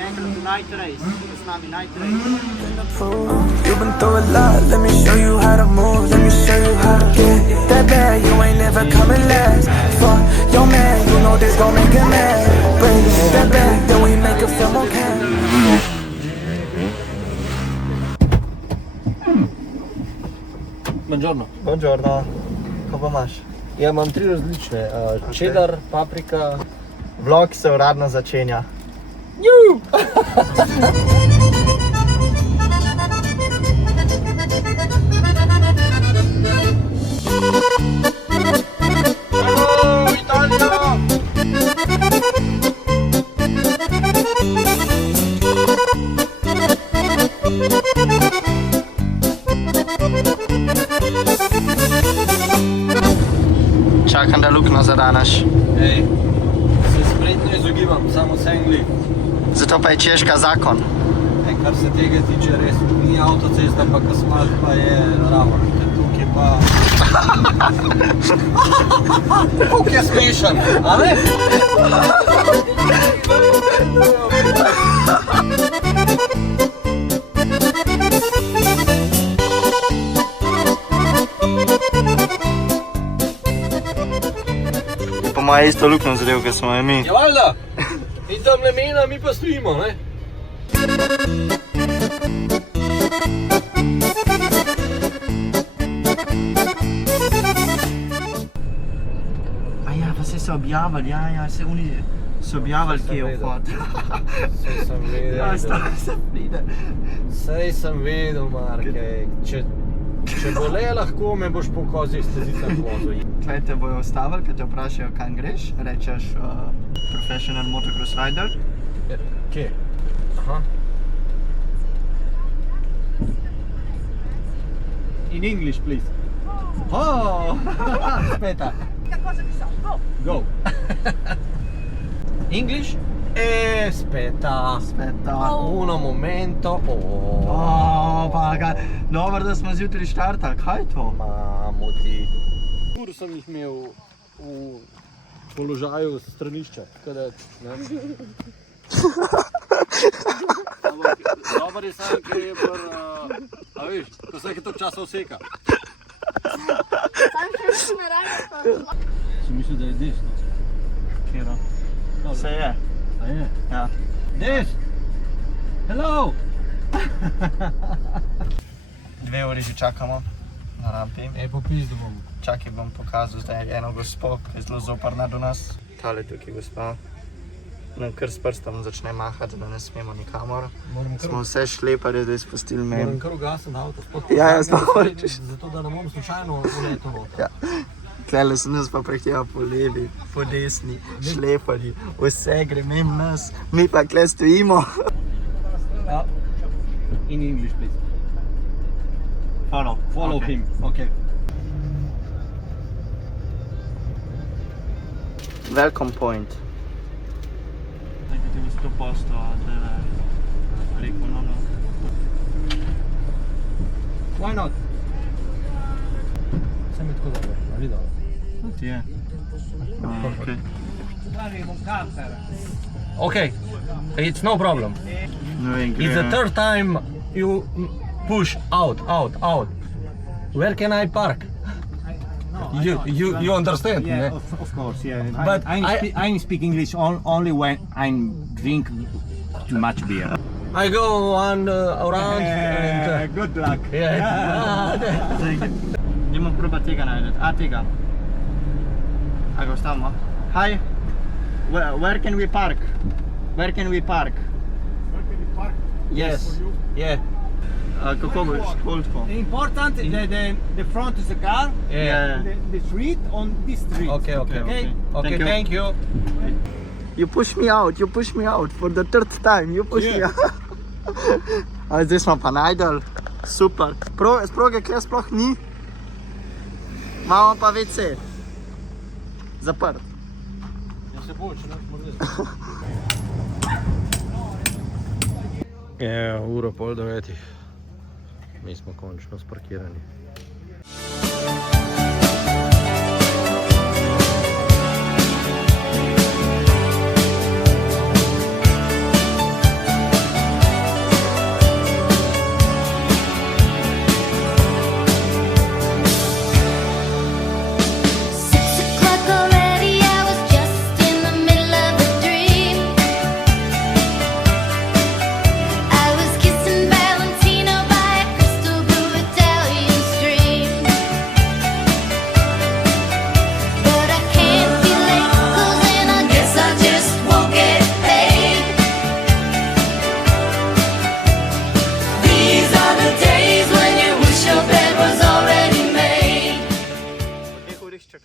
Še enkrat v Night Race, s nami Night Race. You've been through a lot, let me show you how to move, let me show you how to get that bad, you ain't never coming last. Fuck your man, you know this gon' make him mad. Bring that back, then we make a film on camera. Buongiorno. Buongiorno, kako imaš? Ja, imam 3 različne. Cheddar, paprika. Vlog se uradno začenja. Čakam, da luknjo zadaneš. Ej, se spretno izogibam, samo sengli. Zato pa je Češka zakon. Kar se tega tiče, res ni avtocesta, ampak asfalt pa je narava. Tukaj pa... Tukaj je smešen, a ne? Po moje isto luknjo zadev, kot smo je mi. Ja, valjda! In tam lemena, mi pa stojimo, ne? A ja, pa se objavili, se oni so objavili, kje je vhod. Sej sem vedel. Ja, stara se pride. Sej sem vedel, Markej. Če bo le lahko, me boš po kozjih stezicah vozil. Tukaj te bojo ustavili, kad te vprašajo, kam greš, rečeš professional motocross rider. Kje? Aha. In English, please. Oh, speta. Go. English? Speta. Speta. Uno momento. Pa ga, dobro, da smo zjutraj štartali, kaj je to? Mamo ti. Ur sem jih imel v položaju stranišča, tako da, ne? Dobar je sam, ker je a veš, ko se je toliko časa oseka. Sam še nisem naravno. Si mislil, da je desno? Kjero? Se je. A je? Ja. Des! Hello! 2 uri že čakamo na rampi. Po pizdu bom. Čakaj, bom pokazal zdaj eno gospo, ki je zelo zoprna do nas. Tale tukaj gospa. Nam kar s prstom začne mahati, da ne smemo nikamor. Smo vse šleparje zdaj spustili Moram men. kar ugasiti avto, spod Ja, sploh hočeš. Zato, da ne bom slučajno uletel noter. Ja. Tlele se nas pa prehteva po levi, po desni, šleparji, vse gre mimo nas, mi pa tle stojimo. In English, please. Follow Okay. him. Okay. Welcome point. Nekaj ti v 100%, da je rekel, no. Why not? Sem je tako dobro, ali dobro? Ti je. Okay. Okay, it's no problem. Ne vem, It's the third time you push out. Where can I park? You understand? Yeah, ne? of course, yeah. But I speak English only when I drink too much beer. I go on around and Good luck. Idemo probati tega najdeti. Tega. A ga ostavimo? Hi. Where can we park? Where can we park? Yes. Yeah. Kako boš? Koliko? Important, the front is the car, Yeah. the street on this street. Okay. Thank you. You push me out for the third time, you push me out. A zdaj smo pa najdel, super. Sproge kje sploh ni. Imamo pa WC. Zaprt. Ja se bo, če ne morda. Je 8:30. Mi smo končno sparkirani.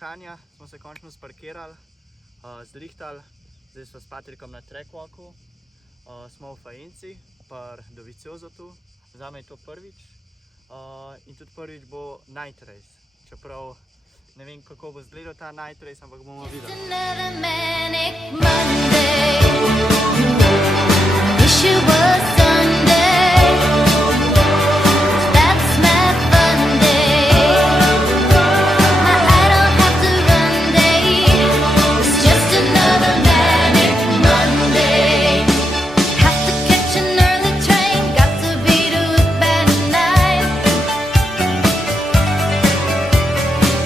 Kanja smo se končno sparkirali, zrihtali, zdaj smo s Patrikom na trackwalku, smo v Fajenci, par Dovizioso tu, zame je to prvič in tudi prvič bo night race, čeprav ne vem kako bo izgledal ta night race, ampak bomo videli. Another manic Monday. Wish it was Sunday. That's my fun day. I don't have to run day. It's just another manic Monday. Have to catch an early train. Got to be to it by 9.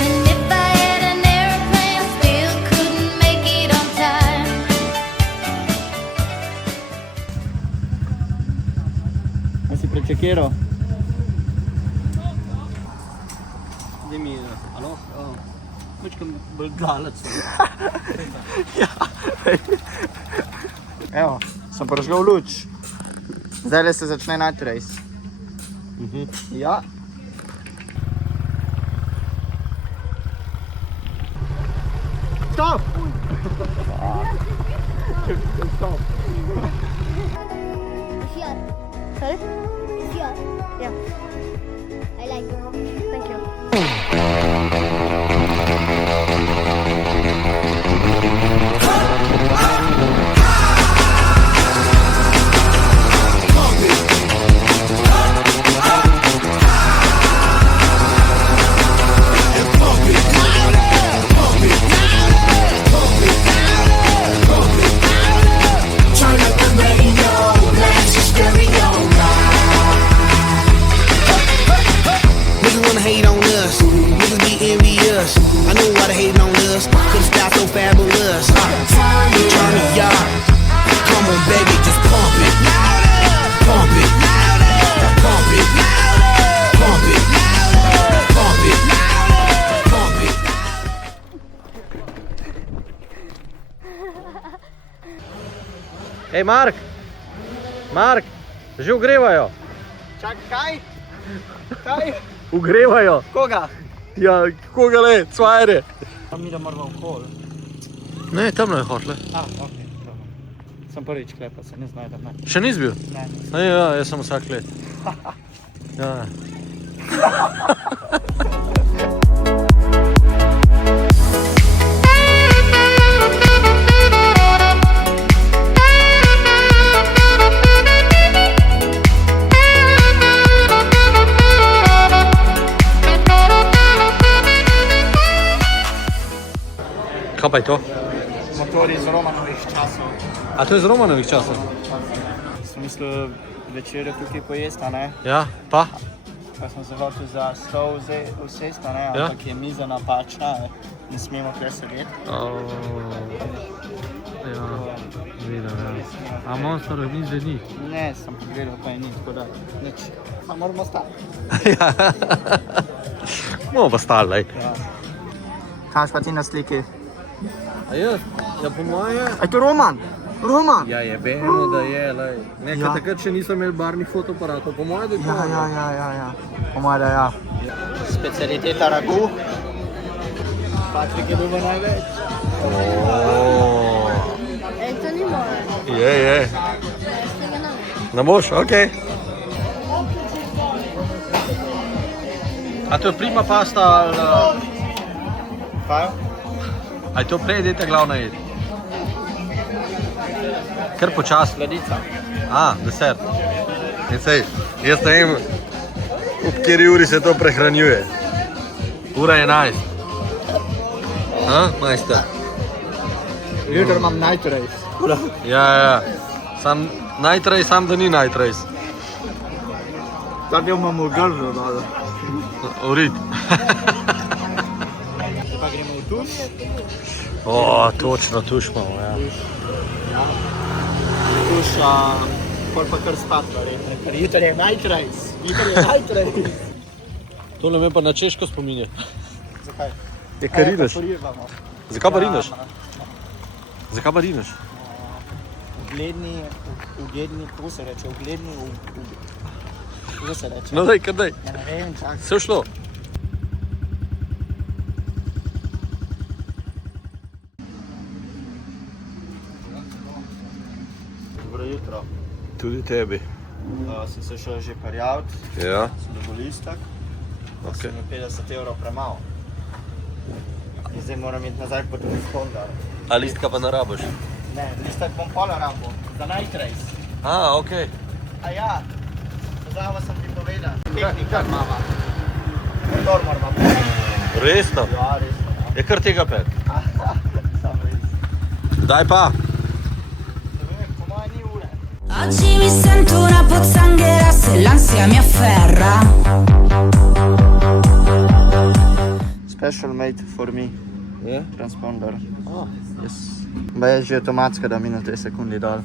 And if I had an airplane, still couldn't make it on time. Kaj si prečekiral? Zdaj mi je, alo? Večkrat bolj daleč. Evo, sem požgal luč. Zdaj se začne night race. Ja. Stop! Sure. Sorry? Sure. Yeah. I like it. Thank you. Turn up the radio, blast your stereo. Niggas wanna hate on us, niggas be envious. I know why they hating on us, cause the style so fabulous. Turn it up, come on baby, just pump it. Pump it, pump it, pump it, pump it, pump it. Ej, Mark! Mark! Že ogrevajo! Čak, kaj? Kaj? Ogrevajo! Koga? Ja, koga le? Cvajre! Pa mi da moramo v hol. Ne, tamno je hotle. Ok. Sem prvič klepal, se ne znajdem, ne. Še nisi bil? Ne. Ja, jaz sem vsak let. Ja. Kaj pa je to? Motor iz Romanovih časov. A to je z Romanovih časov? Sem mislil večerjo tukaj pojesti, a ne? Ja, pa? Pa sem se hotel za stol usesti, a ne? Ja. Ampak je miza napačna, ne smemo tukaj sedeti. Ja, vidim, ja. A Monsterov ni zdaj ni? Ne, sem pogledal, pa je ni, tako da nič. Pa moramo stati. Bomo pa stali, lej. Ja. Kaj pa ti na sliki? A jaz? Ja, po moje... A je to Roman? Roman! Ja, jebeno, da je, lej. Nekaj Ja. takrat še nisem imel barnih fotoaparatov, po moje, da je to. Ja. Po moje, da ja. Specialiteta ragu. Patrik je dobil največ. Ej, to ni moje. Je. Tega ne vem. Ne boš? Okej. A to je prima pasta ali... Kaj? A je to prej, dajte glavno jedi? Kar počas. Sladica. A, desert. In sej, jaz ne vem, ob kateri uri se to prehranjuje. Ura 11. A, majster? Jutro imam night race. Ja. Sam night race, sam da ni night race. Zdaj imamo v grlu dole. Urid. Pa gremo v tuš. O, točno, tuš imamo, ja. Tuš, pol pa kar spat, verjetno. Ker jutro je night race. Tole me pa na Češko spominja. Zakaj? Je kar rineš. Porivamo. Zakaj pa rineš? Zakaj pa rineš? Ugledni, kako se reče, kako se reče? No daj, kar daj. Ja, ne vem, čak. Vse šlo. Tudi tebi. Sem se šel že prijaviti, Ja, sem dobil listek, ok. sem mi 50 evrov premalo. In zdaj moram iti nazaj pod Honda. A listka pa ne rabiš? Ne, listek bom pola rabo, za night race. A, ok. A ja, pozava sem ti povedal. Tehnika mama. Motor moramo peti. Resno? Ja, resno. Je kar tega pet. Samo res. Daj pa. Ne vem, po moje ni ure. Oggi mi sento una pozzanghera se l'ansia mi afferra. Special made for me, Je? transponder. Oh. Yes. Ba je že avtomatska, da minus 3 sekundi dol.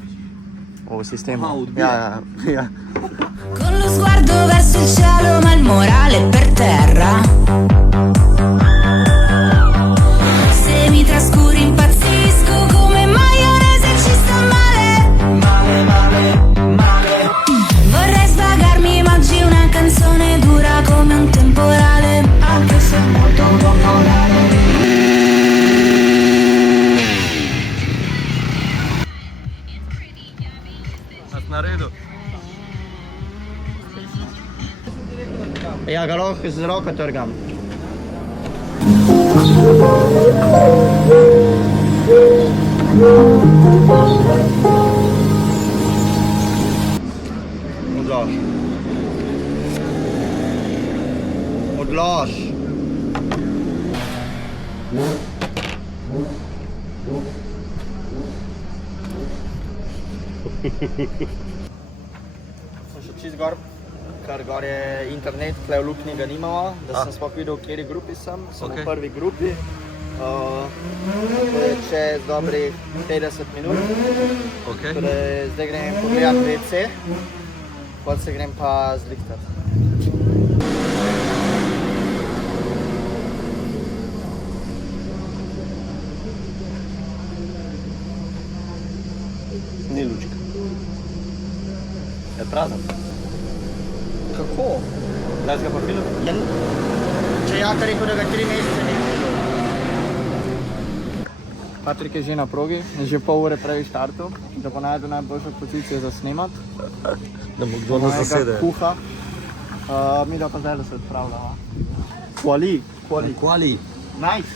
V sistemu. Aha, odbija. Ja. Con lo sguardo verso il cielo ma il morale per terra. Se mi trascuri impazzisco come maionese ci sta male. Male, male, male. Vorrei svagarmi ma oggi una canzone dura come un temporale. Anche se molto popolare. Hast naredil? Ja, ga lahko z roko trgam. Odlož. Odlož. Sem še čist gor, ker gor je internet, tle v Luknji ga nimamo, da sem sploh videl, v kateri grupi sem Ok. v prvi grupi. To je čez dobrih 50 minut, Ok. torej zdaj grem pogledat WC, potem se grem pa zlihtati. Ni lučka. Je prazen. Kako? Daj ga pa film? Ja, če Jaka rekel, da ga 3 mesece ni bilo. Patrik je že na progi, je že pol ure prej štartov, da bo najdu najboljšo pozicijo za snemat. Da bo kdo nas Mojega zasede. kuha. Mi da pa zdaj, da se odpravljamo. Quali. Quali? Night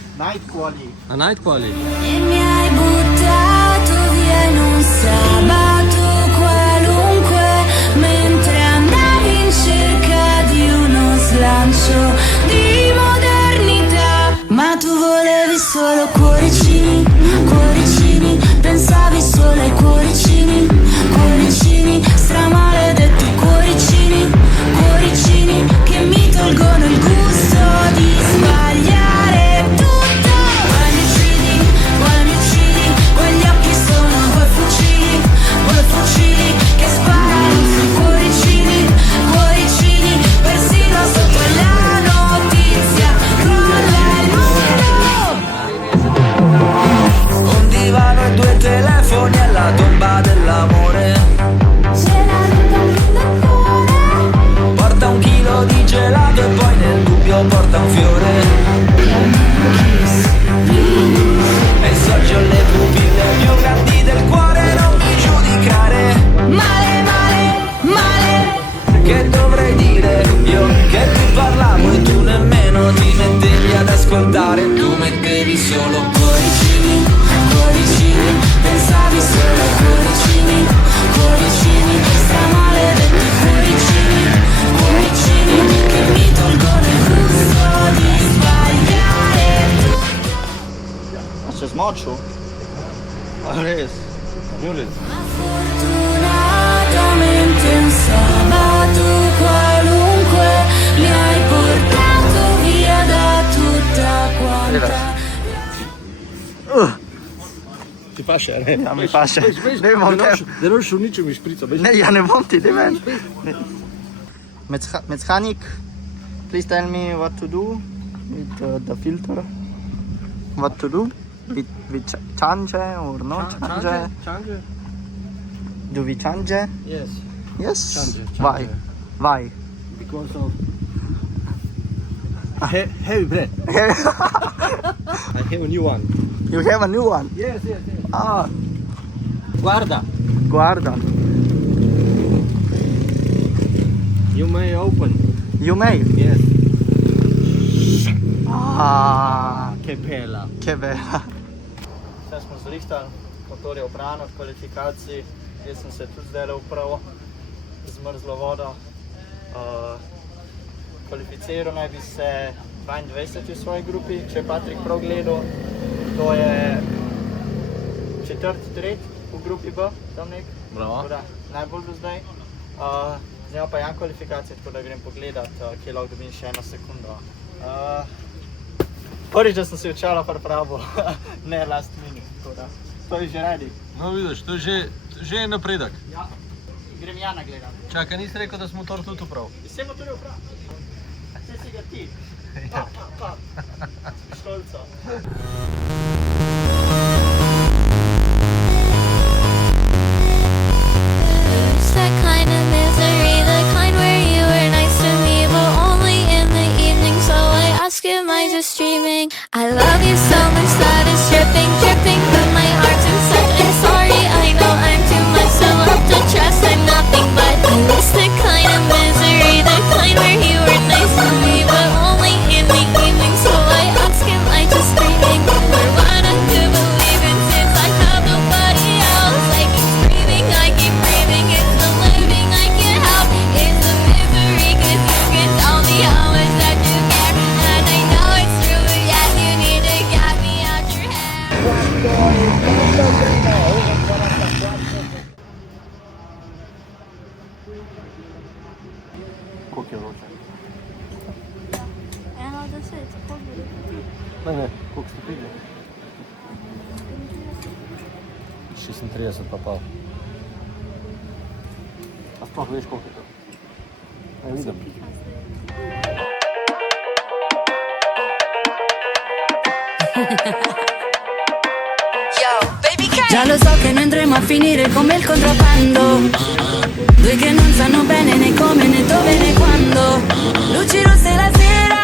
quali. A night quali? E mi hai buttato via in un sabato qualunque, mentre andavi in cerca di uno slancio di modernità. Ma tu volevi solo cuoricini, cuoricini, pensavi solo ai cuoricini, cuoricini, stramaledetti cuoricini, cuoricini, che mi tolgono il gusto di sbagliare tutto. Poi mi uccidi, quegli occhi sono due fucili che sparano sui cuoricini, cuoricini, persino sotto la notizia crolla il mondo. Un divano e 2 telefoni alla tomba dell'amore. Porta 1 chilo di gelato e poi nel dubbio porta un fiore. E sorgi le pupille più grandi del cuore, non mi giudicare. Male, male, male. Che dovrei dire io che ti parlavo e tu nemmeno ti mettevi ad ascoltare. Tu mettevi solo cuoricini, cuoricini, pensavi solo ai cuoricini, cuoricini, stramaledetti cuoricini, cuoricini, che mi tolgono il gusto di sbagliare. A se zmočil? A res? Julic. Ma fortunatamente un sabato qualunque mi hai portato via da tutta quanta. Ti pa še, ne? Ja, mi pa še. Ne bom te... Da ne boš v ničem šprico, veš? Ne, ja ne bom ti, ne ven. Mechanic, please tell me what to do with the filter. What to do? With change or no change? Change? Do we change? Yes. Yes? Change. Why? Why? Because of... heavy breath. I have a new one. You have a new one? Yes, yes, yes. Ah, Guarda. guarda. may open. You may. Yes. Che bella. Che bella. Zdaj smo zrihtali, motor je oprano v kvalifikaciji. Jaz sem se tudi zdaj upravil z mrzlo vodo. Kvalificiral naj bi se 22 v svoji grupi, če je Patrik prav gledal. To je četrti, tretji v grupi B, tam nek. Bravo. Tako da, najbolj do zdaj. Zdaj pa Jan kvalifikacije, tako da grem pogledat, kje lahko dobim še 1 sekundo. Prvič, da sem se včeraj pripravil, ne last minute, tako da to je že ready. No vidiš, to je že napredek. Ja, grem Jana gledat. Čakaj, nisi rekel, da smo motor tudi uprav. Vse motor je uprav. Vse si ga ti. Pa. S pištolico. It's that kind of misery, the kind where you were nice to me, but only in the evening. So I ask, am I just dreaming? I love you so much that it's dripping, dripping from my heart inside. I'm sorry, I know I'm too much, so love to trust I'm nothing but. It's the kind of misery, the kind where you were nice to me, but only in the evening. So I ask, am I just dreaming? Or what I do believe in since I have nobody else. I keep screaming, I keep breathing. It's the living I can't help. It's the misery, cause you can tell me how much that you care. And I know it's true, but yes, you need to get me out your head. Koliko je vroče? Eno 10, koliko bi rekel? Ne, koliko stopinj je? 36 pa pol. A sploh veš, koliko je to? Ne vidim. Già lo so che noi andremo a finire come il contrabbando. Due che non sanno bene né come né dove né quando. Luci rosse la sera,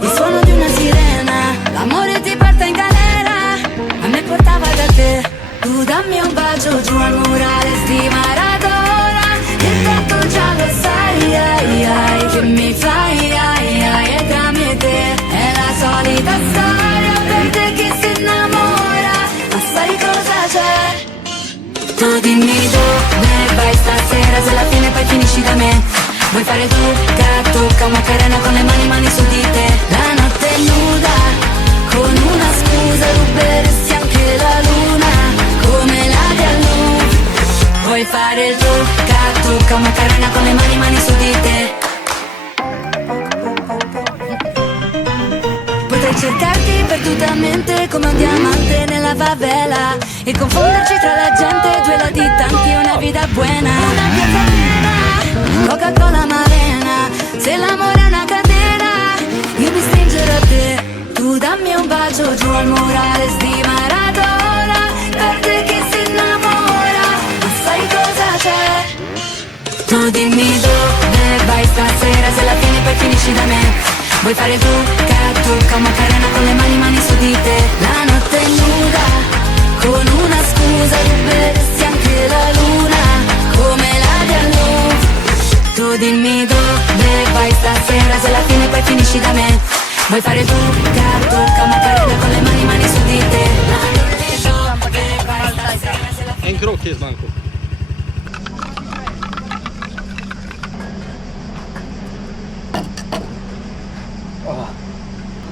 il suono di una sirena. L'amore ti porta in galera, a me portava da te. Tu dammi un bacio giù al murale di Maradona. E tanto già lo sai, ai, ai, che mi fai, ai, ai, e tra me e te. È la solita storia per te che si innamora. Ma sai cosa c'è? Tu dimmi dove vai stasera, se alla fine poi finisci da me. Vuoi fare tocca una carena con le mani su di te. La notte è nuda, con una scusa ruberesti anche la luna, come la di Louvre. Vuoi fare tocca una carena con le mani su di te. Potrei cercarti perdutamente come un diamante nella favela e confonderci tra la gente, due latitanti e una vita buena. Una piazza piena, Coca-Cola Marena. Se l'amore è una catena, io mi stringerò a te. Tu dammi un bacio giù al murale di Maradona, per te che si innamora. Ma sai cosa c'è? Tu dimmi dove vai stasera, se alla fine poi finisci da me. Vuoi fare tocca una carena con le mani su di te. La notte è nuda, con una scusa ruberesti anche la luna, come la di Louvre. Tu dimmi dove vai stasera, se alla fine poi finisci da me. Vuoi fare tocca una carena con le mani su di te. La notte è dove vai stasera, se alla fine. En krok je zmanjkal.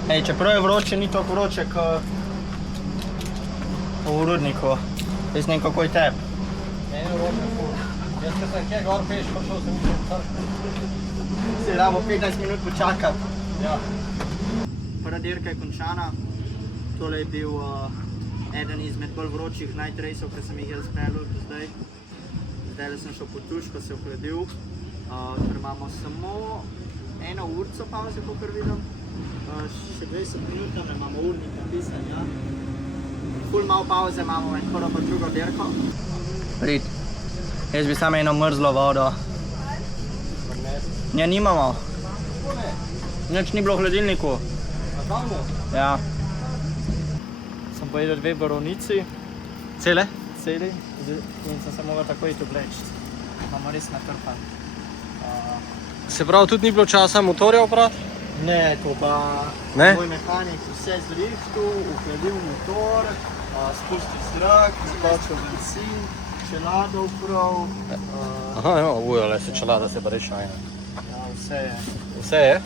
Ej, čeprav je vroče, ni toliko vroče kot v rudniku. Jaz ne vem, kako je tebi. Meni je vroče ful. Jaz, ko sem kje gor peš, prišel sem v crkvo. Si rabo 15 minut počakati. Ja. Prva dirka je končana. Tole je bil eden izmed bolj vročih night raceov, ki sem jih jaz speljal do zdaj. Zdaj sem šel po tuš, ko se je ohladil. Ker imamo samo 1 urco pauze, kakor vidim. Še 20 minut nam imamo urnik napisan, ja. Ful malo pauze imamo med prvo pa drugo dirko. Prid, jaz bi samo eno mrzlo vodo. Ja, nimamo. Nič ni bilo v hladilniku. Ja. Sem pojedel 2 borovnici. Cele? Celi. In sem se mogel takoj obleči. Imamo res natrpan. Se pravi, tudi ni bilo časa motorja oprati? Ne, ko pa Ne? moj mehanik vse zrihtu, uhladil motor, spustil zrak, skočil bencin, čelado prav, Aha, ja, ujale se čelada, se pa reči najne. ja, vse je. Vse je?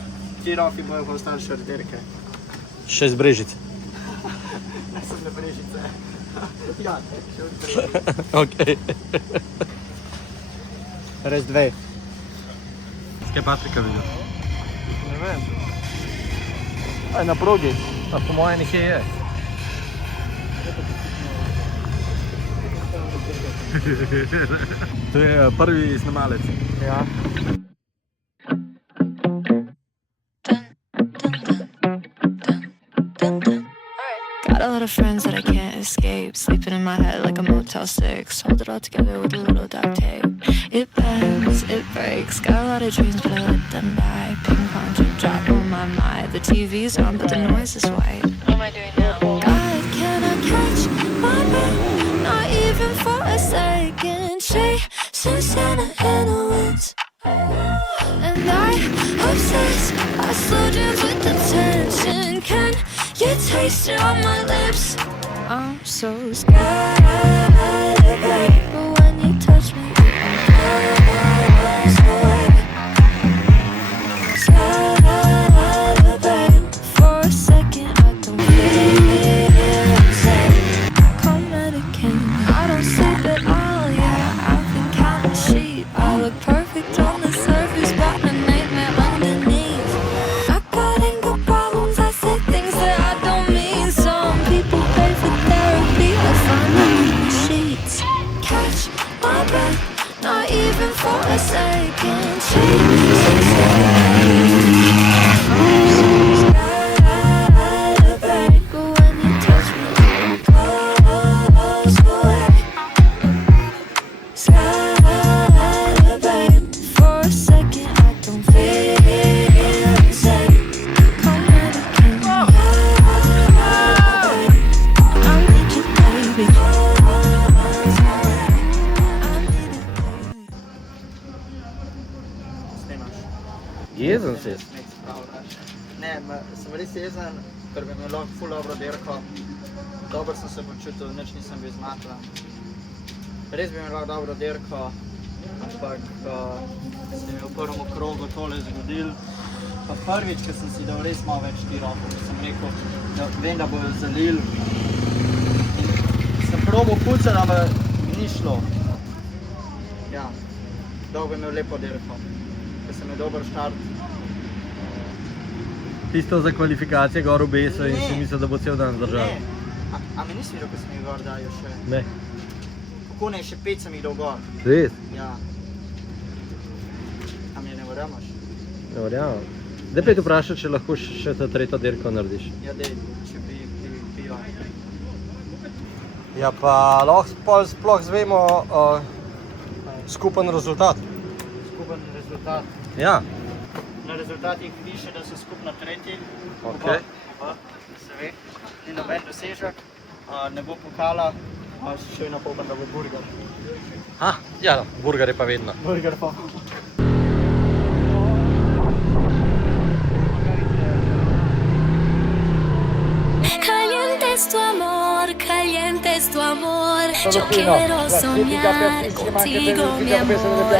Ti roki bojo pa ostali še rderke. Še z brežice. Ne sem na brežice. Ja, ne, še od brežice. Okej. Res dve. Skaj Patrika videl? Ne vem. Aj na progi. A po moje nekje je. To je prvi snemalec. Ja. Got a lot of friends that I can't escape. Sleeping in my head like a Motel 6. Hold it all together with a little duct tape. It bends, it breaks. Got a lot of dreams, but I let them die. Ping pong, drip drop on my mind. The TV's on, but the noise is white. What am I doing now? God, can I catch my breath? Not even for a second. Chasing Santa in the winds. And I obsess. I slow dance with the tension. Can you taste it on my lips? I'm so scared, but when you touch me, I'm scared, babe. For a second, I don't feel safe. Come Medicaid, I don't sleep at all. Yeah, I've been counting sheep. I look perfect on the surface, but a nightmare underneath. I got anger problems. I say things that I don't mean. Some people pay for therapy. I find them in the sheets. Catch my breath, not even for a second. Chasing scared, babe, but when you touch me, it goes away. Scared, babe, for a second I don't feel safe. Come Medicaid, I need you, baby. Snimaš. Jezen si. Nek spravljaš. Ne, sem res jezen, ker bi imel lahko ful dobro dirko. Dobro sem se počutil, nič nisem bil zmatran. Res bi imel lahko dobro dirko, ampak se mi je v prvem krogu tole zgodil. Pa prvič, ko sem si dal res malo več tirov, ko sem rekel, da vem, da bojo zalil. In sem probal pucati, ampak ni šlo. Ja, dolgo bi imel lepo dirko, ker sem imel dober štart. Tisto za kvalifikacije gor v besu in si mislil, da bo cel dan zdržal. Ne, a mi nisi videl, ko sem jih gor dajal še? Ne. Kako ne, še 5 sem jih dal gor. Res? Ja. A mi ne verjameš? Ne verjamem. Zdaj pa te vprašal, če lahko še ta tretjo dirko narediš. Ja, dej, če bi bil. Ja, pa lahko sploh zvemo skupen rezultat. Skupen rezultat. Ja. Na rezultatih piše, da so skupno tretji. Okej. Oba, se ve. Ni noben dosežek, ne bo pokala, še vedno upam, da bo burger. Ja, burger je pa vedno. Burger pa. Caliente es tu amor, yo quiero soñar contigo, mi amor.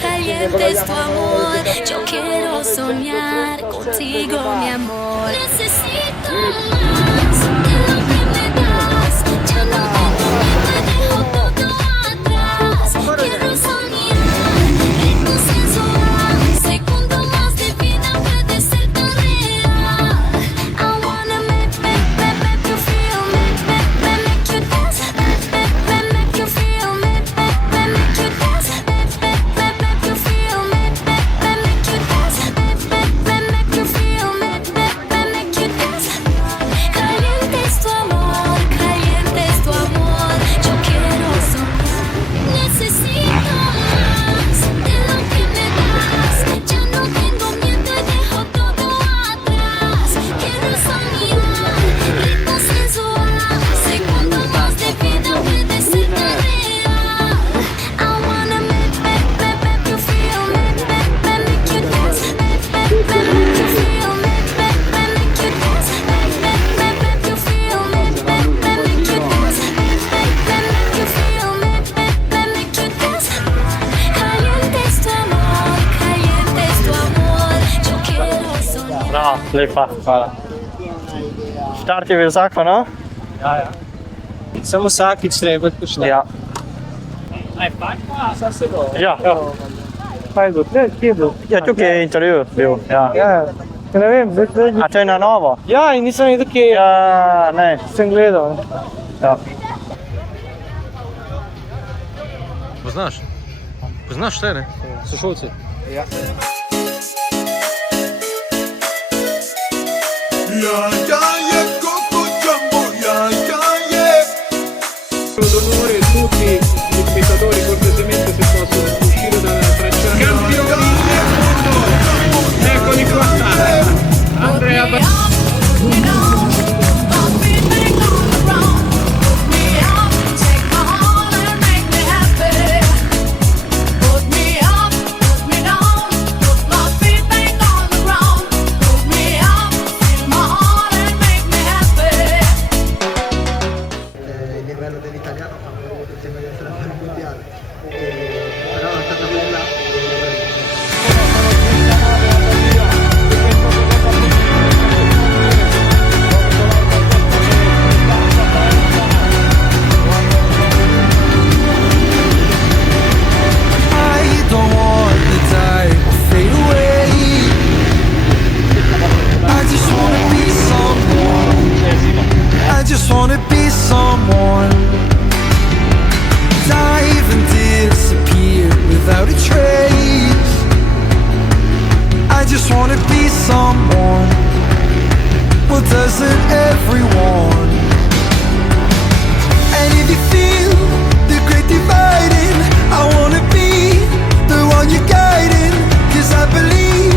Caliente es tu amor, yo quiero soñar contigo, mi amor. Necesito más de lo que me das, ya no tengo miedo, dejo todo atrás. Quiero soñar, ritmo sensual, segundo más de vida puede ser tan real. I wanna make you feel, make you dance, make you feel, make you dance, make you feel, make you dance, make you feel, make you dance. Lepa, hvala. Štart je bil zakon, no? Ja. Samo vsakič treba poštevati. Ja. Aj, pač pa, sam se go. Ja. Kaj je bil? Kje je bil? Ja, tukaj je intervju bil. Ja. Ne vem, A to je na novo? Ja, in nisem videl, kje je. Ja, ne. Sem gledal. Ja. Poznaš? Poznaš te, ne? Sošolci. D'onore tutti gli spettatori cortesemente se possono uscire dalla traccia. Campioni del mondo! Eccoli qua! Andrea Il livello dell'italiano fa molto piacere di essere a fare il mondiale. Però è stata bella. I don't want to die or fade away. I just wanna be someone. I just wanna be someone. Dive and disappear without a trace. I just wanna be someone. Well, doesn't everyone? And if you feel the great dividing, I wanna be the one you're guiding. 'Cause I believe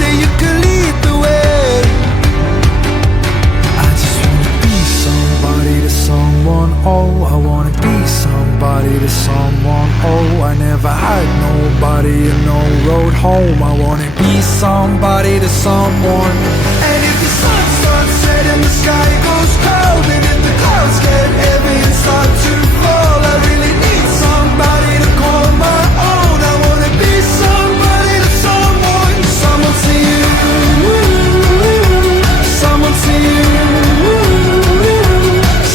that you can lead the way. I just wanna be somebody to someone. Oh, I wanna be somebody to someone. Oh, I never had nobody and no road home. I wanna be somebody to someone. And if the sun starts setting, the sky goes cold, and if the clouds get heavy and start to fall, I really need somebody to call my own. I wanna be somebody to someone. Someone to you, someone to you,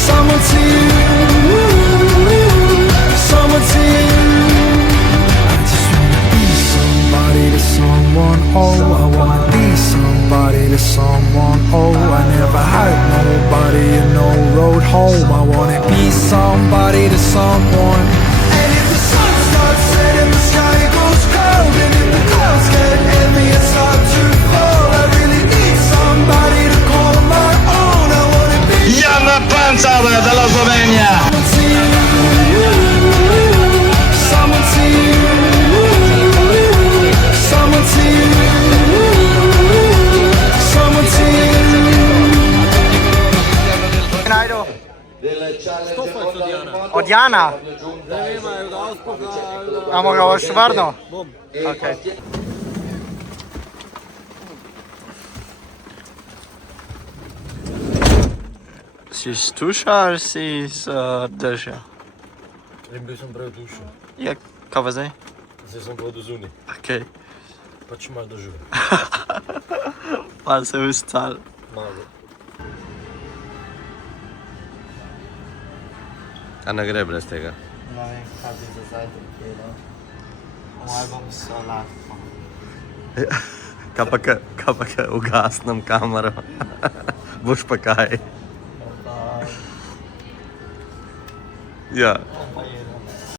someone to you, someone to you. I just wanna be somebody to someone. Oh, I wanna be somebody to someone. Oh, I never had nobody and no road home. I wanna be somebody to someone. And if the sun starts setting, the sky goes cold, and if the clouds get heavy and start to fall, I really need somebody to call my own. I wanna be Jana Pancawa dalla Slovenia! someone to you, someone to you, someone to you. Najdu. Od Jana. A mogę još varno? Okej. Si stuša ali si držal? Bil sem prej v dušu, Jak, kaj pa zdaj? zdaj sem pa do zunaj, Okej. pač malo držal. Pa se ustal. Malo. A ne gre brez tega? Ne vem, kaj bi za zajtrk jedel. Moje bom solat. Kaj pa kaj ugasnem kamero? Boš pa kaj? Ja. Pa je